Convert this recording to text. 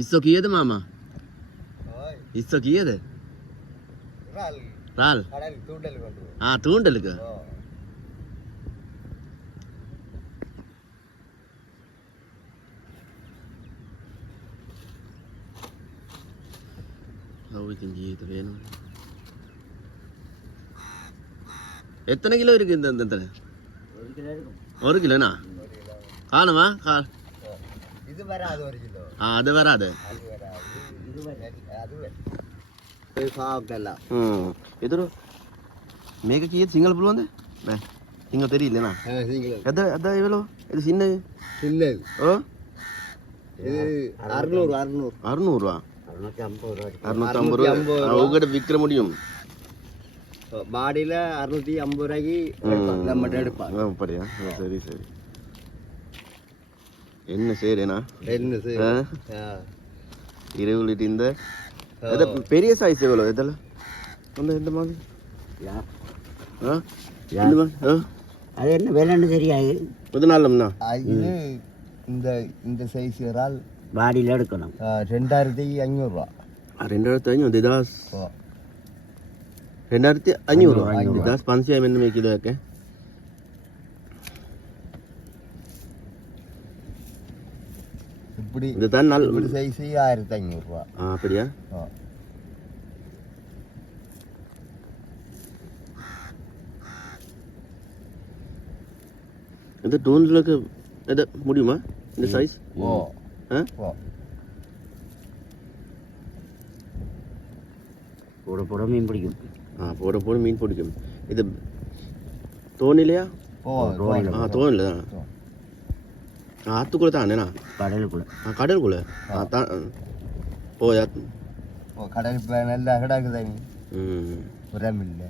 ඉස්සෝ කීයද මාමා? ඉස්සෝ කීයද? රාල්. තූණ්ඩලක. ඔව් ඉතින් ජීවිත වෙනවා. எத்தனை கிலோ இருக்கு இந்த இந்த 1 கிலோனா காணுமா இது வராது 1 கிலோ அது வராது இது சாப்பிடல எதிரோ මේක කීයද සිංගල් පුළුවන්ද නෑ සිංගල් தெரியலனா සිංගල් අද එවලෝ இது சின்ன சின்ன ஓ இது 600 600 650 அவங்கட விக்கிற முடியும் பாடியில 650 ரூபாய்க்கு நம்மட்ட எடுப்பாங்க அப்படியா சரி சரி என்ன செய்றேனா என்ன செய்ய இரவுல இந்த அத பெரிய சைஸ் எவ்வளவு இதல இந்த மாதிரி இந்த மாதிரி அது என்ன விலைன்னு தெரியாது பதினாலும்னா இது இந்த சைஸ் இறால் பாடியில் எடுக்கணும் 2500 ரூபா 2500 දෙදස් 2500 2500 මෙන්න මේ කිලෝ එක இப்படி இதுதான் நல்ல இப்படி சைஸ் 1500 ரூபா அப்படியா இது டூன்லக்கு இது முடியுமா இந்த சைஸ் போட மீன் பிடிக்கும் போட மீன் பிடிக்கும் இது தோணிலையா தோணில ஆத்துக்குள்ள தானேண்ணா கடலுக்குள்ள போயா கடல் நல்லா கிடக்குதா உரம் இல்லை